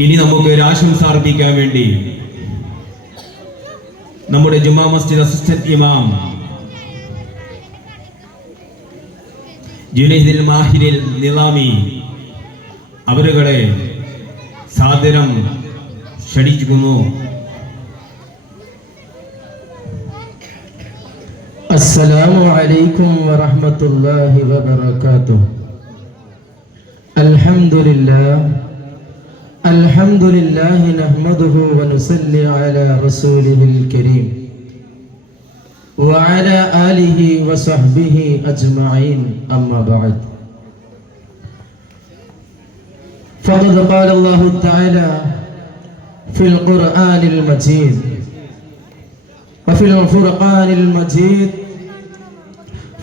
ഇനി നമുക്ക് ഒരു ആശംസ അർപ്പിക്കാൻ വേണ്ടി നമ്മുടെ ജുമാ മസ്ജിദ് അസിസ്റ്റന്റ് ഇമാം ജുനൈദുൽ മാഹിരിൽ നിലാമി അവരുകളെ സാദരം ക്ഷണിക്കുന്നു. അസ്സലാമു അലൈക്കും വറഹ്മത്തുള്ളാഹി വബറകാതുഹു. അൽഹംദുലില്ലാഹി നഹ്മദുഹു വനുസല്ലി അലാ റസൂലിഹിൽ കരീം വഅലാ ആലിഹി വസഹ്ബിഹി അജ്മഈൻ. അമ്മാ ബഅദ്. فقد قال الله تعالى في القرآن المجيد وفي الفرقان المجيد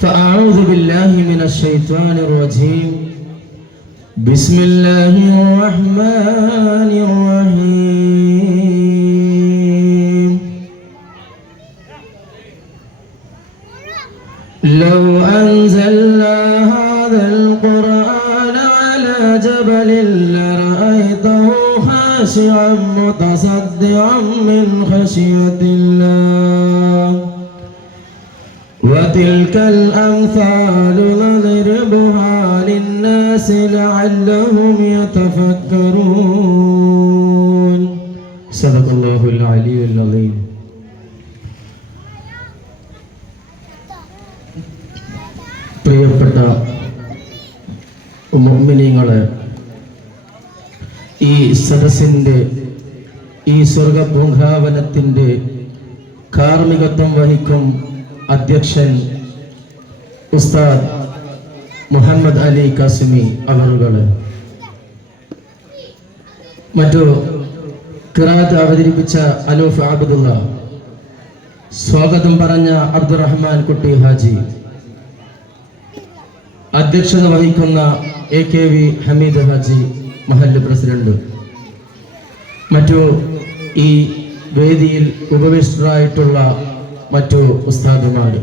فأعوذ بالله من الشيطان الرجيم بسم الله الرحمن الرحيم لو أنزلنا هذا القرآن على جبل لرأيته خاشعا متصدعا من خشية الله وتلك الأمثال نضربها للناس لعلهم يتفكرون. صدق الله العلي العظيم. പ്രിയപ്പെട്ട മുഅ്മിനീങ്ങളെ, ഈ സദസ്സിന്റെ ഈ സ്വർഗപൂങ്കാവനത്തിന്റെ കാർമ്മികത്വം വഹിക്കും അധ്യക്ഷൻ ഉസ്താദ് മുഹമ്മദ് അലി കാസിമി അവറുകള്, മറ്റു ഖിറാഅത്ത് അവതരിപ്പിച്ച അനൂഫ് അബ്ദുള്ള, സ്വാഗതം പറഞ്ഞ അബ്ദുറഹ്മാൻ കുട്ടി ഹാജി, അധ്യക്ഷത വഹിക്കുന്ന AKV ഹമീദ് ഹാജി മഹല്ല് പ്രസിഡന്റ്, മറ്റു ഈ വേദിയിൽ ഉപവിഷ്ടരായിട്ടുള്ള മറ്റു ഉസ്താദുമാർ,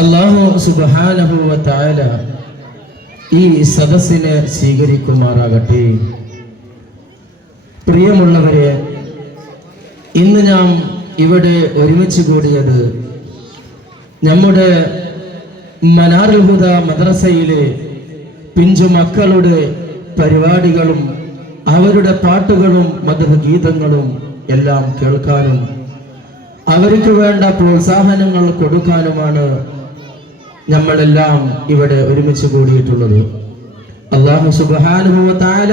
അല്ലാഹു സുബ്ഹാനഹു വ തആല ഈ സദസ്സിനെ സ്വീകരിക്കുമാറാകട്ടെ. പ്രിയമുള്ളവരെ, ഇന്ന് നാം ഇവിടെ ഒരുമിച്ച് കൂടിയത് നമ്മുടെ മനാറുൽ ഹുദ മദ്രസയിലെ പിഞ്ചു മക്കളുടെ പരിപാടികളും അവരുടെ പാട്ടുകളും മദ്ഹ് ഗീതങ്ങളും എല്ലാം കേൾക്കാനും അവർക്ക് വേണ്ട പ്രോത്സാഹനങ്ങൾ കൊടുക്കാനുമാണ് നമ്മളെല്ലാം ഇവിടെ ഒരുമിച്ച് കൂടിയിട്ടുള്ളത്. അല്ലാഹു സുബ്ഹാനഹു വ തആല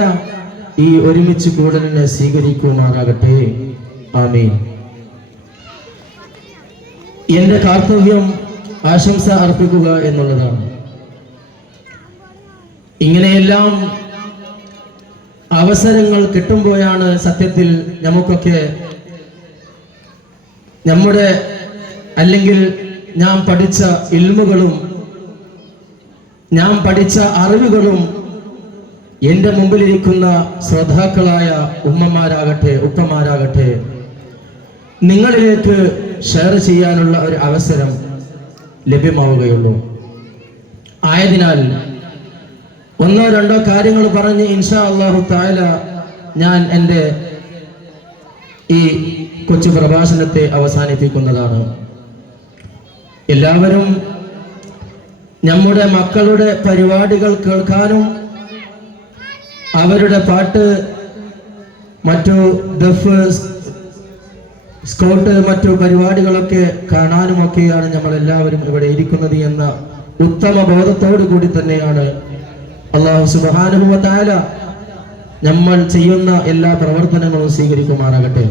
ഈ ഒരുമിച്ച് കൂടലിനെ സ്വീകരിക്കുമാറാകട്ടെ. ആമീൻ. എന്റെ കർത്തവ്യം ആശംസ അർപ്പിക്കുക എന്നുള്ളതാണ്. ഇങ്ങനെയെല്ലാം അവസരങ്ങൾ കിട്ടുമ്പോഴാണ് സത്യത്തിൽ നമുക്കൊക്കെ നമ്മുടെ അല്ലെങ്കിൽ ഞാൻ പഠിച്ച ഇൽമുകളും ഞാൻ പഠിച്ച അറിവുകളും എൻ്റെ മുമ്പിലിരിക്കുന്ന ശ്രോതാക്കളായ ഉമ്മമാരാകട്ടെ ഉപ്പമാരാകട്ടെ നിങ്ങളിലേക്ക് ഷെയർ ചെയ്യാനുള്ള ഒരു അവസരം ലഭ്യമാവുകയുള്ളൂ. ആയതിനാൽ ഒന്നോ രണ്ടോ കാര്യങ്ങൾ പറഞ്ഞ് ഇൻഷാ അല്ലാഹു തആല ഞാൻ എൻ്റെ ഈ കൊച്ചു പ്രഭാഷണത്തെ അവസാനിപ്പിക്കുന്നതാണ്. എല്ലാവരും നമ്മുടെ മക്കളുടെ പരിപാടികൾ കേൾക്കാനും അവരുടെ പാട്ട്, മറ്റു ദഫ്, സ്കൗട്ട്, മറ്റു പരിപാടികളൊക്കെ കാണാനുമൊക്കെയാണ് നമ്മളെല്ലാവരും ഇവിടെ ഇരിക്കുന്നത് എന്ന ഉത്തമ ബോധത്തോടു കൂടി തന്നെയാണ് അല്ലാഹു സുബ്ഹാനഹു വ തആല നമ്മൾ ചെയ്യുന്ന എല്ലാ പ്രവർത്തനങ്ങളും സ്വീകരിക്കുമാറാകട്ടെ.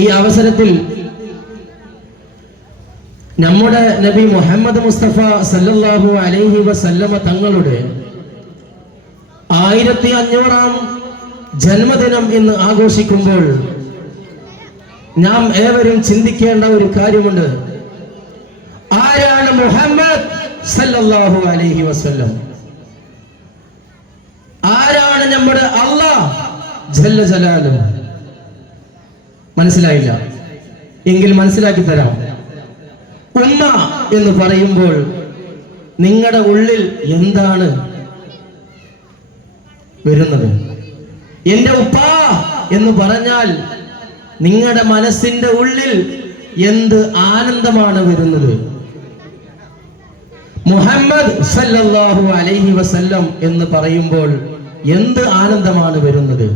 ഈ അവസരത്തിൽ നമ്മുടെ നബി മുഹമ്മദ് മുസ്തഫ സല്ലല്ലാഹു അലൈഹി വസല്ലമ തങ്ങളുടെ 1500-ാം ജന്മദിനം ഇന്ന് ആഘോഷിക്കുമ്പോൾ നാം ഏവരും ചിന്തിക്കേണ്ട ഒരു കാര്യമുണ്ട്. ആരാണ് മുഹമ്മദ് സല്ലല്ലാഹു അലൈഹി വസല്ലം? ആരാണ് നമ്മുടെ അല്ലാഹ് ജല്ല ജലാലുഹു? മനസ്സിലായില്ല എങ്കിൽ മനസ്സിലാക്കി തരാം. ഉമ്മ എന്ന് പറയുമ്പോൾ നിങ്ങളുടെ ഉള്ളിൽ എന്താണ് വരുന്നത്? എന്റെ ഉപ്പ എന്ന് പറഞ്ഞാൽ നിങ്ങളുടെ മനസ്സിന്റെ ഉള്ളിൽ എന്ത് ആനന്ദമാണ് വരുന്നത്. മുഹമ്മദ് സല്ലല്ലാഹു അലൈഹി വസല്ലം എന്ന് പറയുമ്പോൾ എന്ത് ആനന്ദമാണ് വരുന്നത്.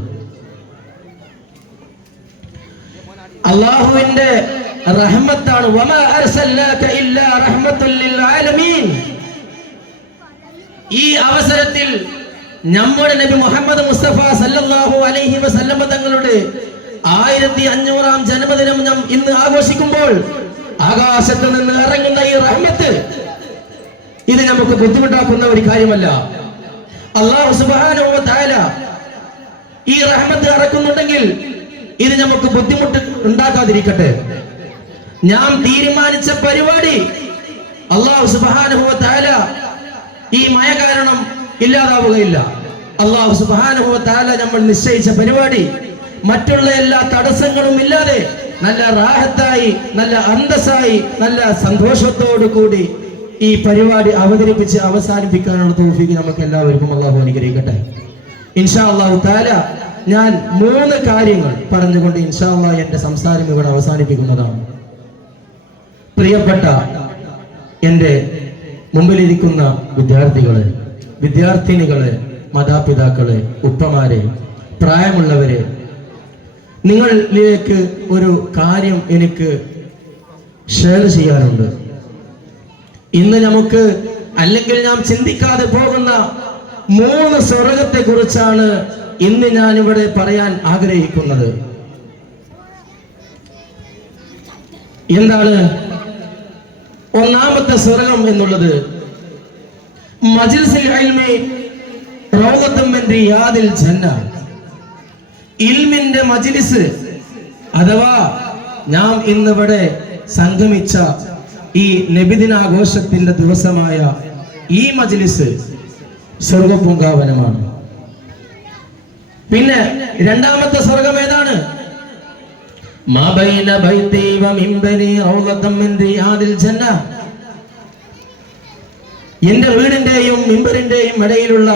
അല്ലാഹുവിന്റെ റഹ്മത്താണ്. വമാ അർസൽനാക ഇല്ലാ റഹ്മത്തുൽ ലിൽ ആലമീൻ. ഈ അവസരത്തിൽ നമ്മുടെ നബി മുഹമ്മദ് മുസ്തഫ സല്ലല്ലാഹു അലൈഹി വസല്ലം തങ്ങളുടെ 1500-ാം ജന്മദിനം നാം ഇന്ന് ആഘോഷിക്കുമ്പോൾ ആകാശത്ത് നിന്ന് ഇറങ്ങുന്ന ഈ റഹ്മത്ത് ഇത് നമുക്ക് ബുദ്ധിമുട്ടാക്കുന്ന ഒരു കാര്യമല്ല. അല്ലാഹു സുബ്ഹാനഹു വ തആല ഈ റഹ്മത്ത് ഇറക്കുന്നുണ്ടെങ്കിൽ ഇത് നമുക്ക് ബുദ്ധിമുട്ട് ഉണ്ടാക്കാതിരിക്കട്ടെ. നാം തീരുമാനിച്ച പരിപാടി അല്ലാഹു സുബ്ഹാനഹു വ തആല ഈ മഴ കാരണം ഇല്ലാതാവുകയില്ല. അല്ലാഹു സുബ്ഹാനഹു വ തആല നമ്മൾ നിശ്ചയിച്ച പരിപാടി മറ്റുള്ള എല്ലാ തടസ്സങ്ങളും ഇല്ലാതെ നല്ല റാഹത്തായി, നല്ല അന്തസ്സായി, നല്ല സന്തോഷത്തോടു കൂടി ഈ പരിപാടി അവതരിപ്പിച്ച് അവസാനിപ്പിക്കാനുള്ള തൗഫീഖ് നമുക്ക് എല്ലാവർക്കും അല്ലാഹു അനുഗ്രഹിക്കട്ടെ. ഇൻഷാ അല്ലാഹു തആല ഞാൻ 3 കാര്യങ്ങൾ പറഞ്ഞുകൊണ്ട് ഇൻഷാ അല്ലാഹ് എന്റെ സംസാരം ഇവിടെ അവസാനിപ്പിക്കുന്നതാണ്. പ്രിയപ്പെട്ട എൻ്റെ മുമ്പിലിരിക്കുന്ന വിദ്യാർത്ഥികളെ, വിദ്യാർത്ഥിനികളെ, മാതാപിതാക്കളെ, ഉപ്പമാരെ, പ്രായമുള്ളവരെ, നിങ്ങളിലേക്ക് ഒരു കാര്യം എനിക്ക് ഷെയർ ചെയ്യാനുണ്ട്. ഇന്ന് നമുക്ക് അല്ലെങ്കിൽ നാം ചിന്തിക്കാതെ പോകുന്ന 3 സ്വർഗത്തെ കുറിച്ചാണ് ഇന്ന് ഞാൻ ഇവിടെ പറയാൻ ആഗ്രഹിക്കുന്നത്. എന്താണ് ഒന്നാമത്തെ സ്വർഗം എന്നുള്ളത്? മജ്ലിസുൽ ഇൽമി റൗളത്തും മിൻ റിയാദിൽ ജന്ന. ഇൽമിന്റെ മജ്ലിസ് അഥവാ നാം ഇന്നിവിടെ സംഗമിച്ച ഈ നബിദിനാഘോഷത്തിന്റെ ദിവസമായ ഈ മജ്ലിസ് സ്വർഗപൂങ്കാവനമാണ്. പിന്നെ രണ്ടാമത്തെ സ്വർഗം ഏതാണ്? മാ ബൈന ബൈതി വ മിൻബരി റൗളത്തും മിൻ റിയാദിൽ ജന്ന. എന്റെ വീടിന്റെയും മിമ്പറിന്റെയും ഇടയിലുള്ള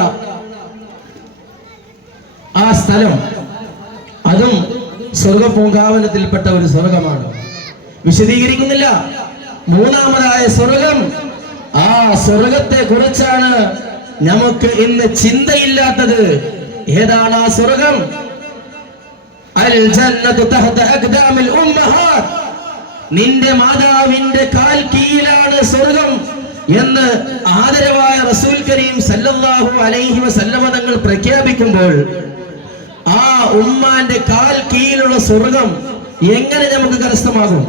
ആ സ്ഥലം, അതും സ്വർഗപൂങ്കാവനത്തിൽപ്പെട്ട ഒരു സ്വർഗമാണ്. വിശദീകരിക്കുന്നില്ല. മൂന്നാമതായ സ്വർഗം, ആ സ്വർഗത്തെ കുറിച്ചാണ് നമുക്ക് ഇന്ന് ചിന്തയില്ലാത്തത്. ഏതാണ് ആ സ്വർഗം? അൽ ജന്നത്തു തഹത അഖ്ദാമിൽ ഉമ്മഹാത്. നിന്റെ മാതാവിന്റെ കാൽ കീഴിലാണ് സ്വർഗം എന്ന് ആദരവായ റസൂൽ കരീം സല്ലല്ലാഹു അലൈഹി വസല്ലമ തങ്ങൾ പ്രഖ്യാപിക്കുമ്പോൾ ആ ഉമ്മാന്റെ കാൽ കീഴിലുള്ള സ്വർഗം എങ്ങനെ നമുക്ക് കരസ്ഥമാകും?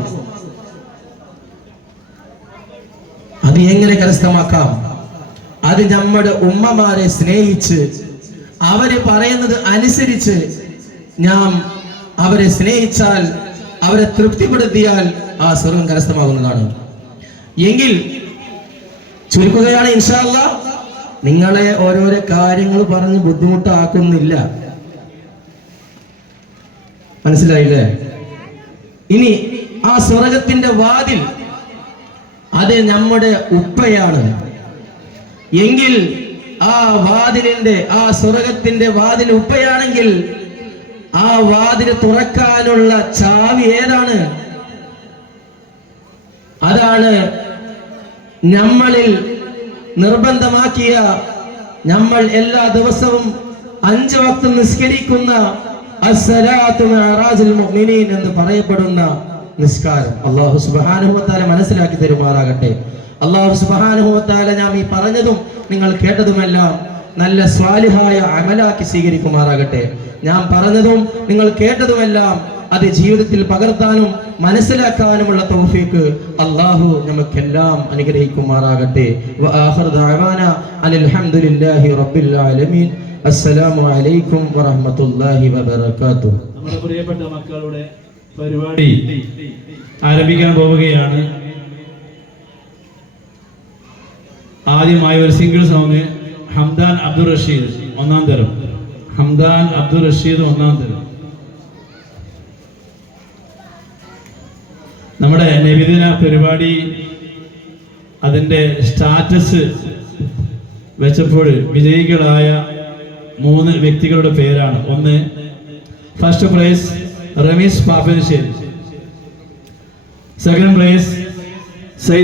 അത് എങ്ങനെ കരസ്ഥമാക്കാം? അത് നമ്മുടെ ഉമ്മമാരെ സ്നേഹിച്ച് അവര് പറയുന്നത് അനുസരിച്ച് നാം അവരെ സ്നേഹിച്ചാൽ, അവരെ തൃപ്തിപ്പെടുത്തിയാൽ ആ സ്വർഗം കരസ്ഥമാകുന്നതാണ്. എങ്കിൽ ചുരുക്കുകയാണ്, ഇൻഷാ അല്ലാഹ് നിങ്ങളെ ഓരോരോ കാര്യങ്ങൾ പറഞ്ഞ് ബുദ്ധിമുട്ടാക്കുന്നില്ല. മനസ്സിലായില്ലേ? ഇനി ആ സ്വർഗത്തിന്റെ വാതിൽ അത് നമ്മുടെ ഉപ്പയാണ് എങ്കിൽ, ആ വാതിലിന്റെ, ആ സ്വർഗത്തിന്റെ വാതിൽ ഉപ്പയാണെങ്കിൽ ആ വാതിൽ തുറക്കാനുള്ള ചാവി ഏതാണ്? അതാണ് നമ്മളിൽ നിർബന്ധമാക്കിയ, നമ്മൾ എല്ലാ ദിവസവും 5 വക്ത് നിസ്കരിക്കുന്ന അസ്സലാത്തു മിഅറാജുൽ മുഅ്മിനീൻ എന്ന് പറയപ്പെടുന്ന നിസ്കാരം. അല്ലാഹു സുബ്ഹാനഹു വ തആല മനസ്സിലാക്കി തരുമാറാകട്ടെ. അല്ലാഹു സുബ്ഹാനഹു വ തആല ഞാൻ ഈ പറഞ്ഞതും നിങ്ങൾ കേട്ടതുമെല്ലാം നല്ല സ്വാലിഹായ അമലാക്കി സ്വീകരിക്കുമാറാകട്ടെ. ഞാൻ പറഞ്ഞതും നിങ്ങൾ കേട്ടതുമെല്ലാം അത് ജീവിതത്തിൽ പകർത്താനും മനസ്സിലാക്കാനുമുള്ള തൗഫീഖ് അല്ലാഹു നമുക്കെല്ലാം അനുഗ്രഹിക്കുമാറാകട്ടെ. വ ആഖിറു ദഅവാന അനിൽ ഹംദുലില്ലാഹി റബ്ബിൽ ആലമീൻ. അസ്സലാമു അലൈക്കും വറഹ്മത്തുള്ളാഹി വബറകാതുഹു. നമ്മുടെ പ്രിയപ്പെട്ട മക്കളുടെ പരിപാടി ആരംഭിക്കാൻ പോവുകയാണ്. ആദ്യമായി ഒരു സിംഗിൾ സോങ് ഹംദാൻ അബ്ദുൾ റഷീദ് ഒന്നാം തരം. ഹംദാൻ അബ്ദുൾ റഷീദ് ഒന്നാം തരം. നമ്മുടെ നബിദിന പരിപാടി അതിൻ്റെ സ്റ്റാറ്റസ് വെച്ചപ്പോൾ വിജയികളായ 3 വ്യക്തികളുടെ പേരാണ്. ഒന്ന്, first prize Rameez Pappanassery, second prize Sayyid